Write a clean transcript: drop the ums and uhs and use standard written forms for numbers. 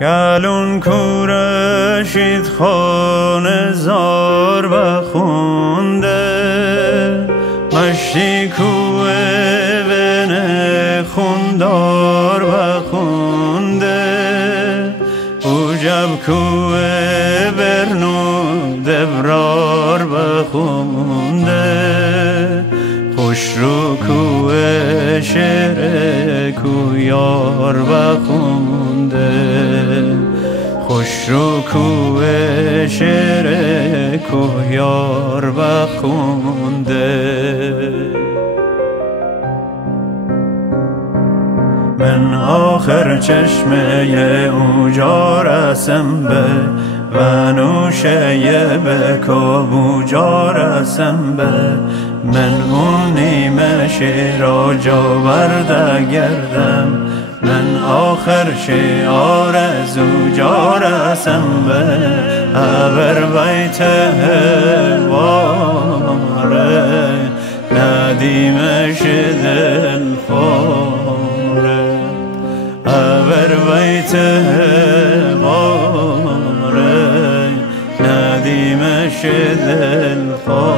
گلون کورشید خانه زار بخونده مشتی کوه ونه خوندار بخونده اوجب کوه برنو دبرار بخونده خوش رو کوه شعر کویار بخونده خوش رو کوه شعر کویار بخونده من آخر چشمه اوجا رسم به و نوشه به کابوجا رسم به من اون نیمه شیرا جا برده گردم من آخر شعار از اوجا رسم به ابر بیت واره ندیمش دل خوره ابر بیت واره ندیمش دل خوره